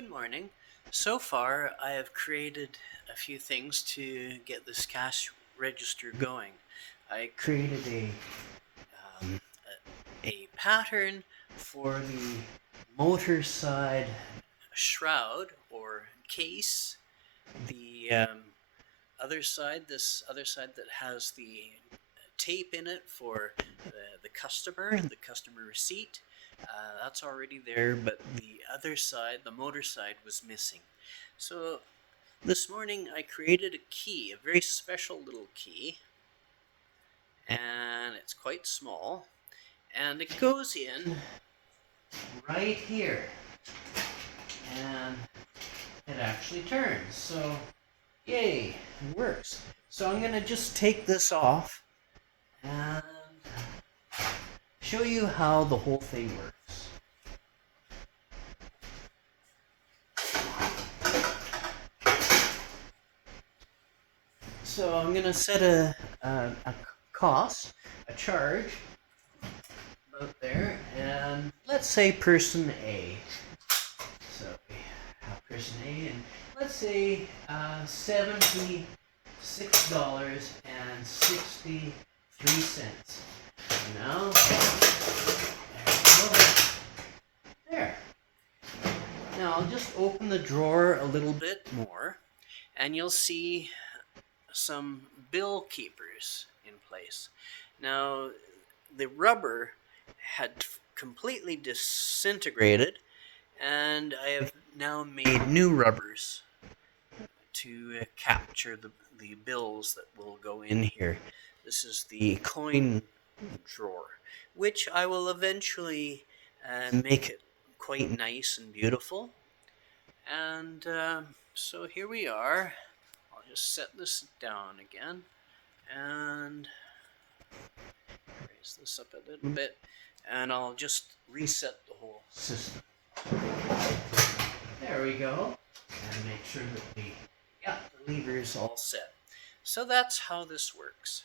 Good morning. So far, I have created a few things to get this cash register going. I created um, a pattern for the motor side shroud or case. The this other side that has the tape in it for the customer receipt. That's already there, but the other side, the motor side, was missing. So this morning I created a key, a very special little key, and it's quite small, and it goes in right here, and it actually turns. So yay, it works. So I'm gonna just take this off and show you how the whole thing works. So I'm gonna set a cost, a charge, about there, and let's say person A. So we have person A, and let's say $76.63. Now, there. Now I'll just open the drawer a little bit more, and you'll see some bill keepers in place. Now, the rubber had completely disintegrated, and I have now made new rubbers to capture the bills that will go in here. This is the coin drawer, which I will eventually make it quite nice and beautiful. And so here we are. I'll just set this down again and raise this up a little bit, and I'll just reset the whole system. There we go. And make sure that the lever is all set. So that's how this works.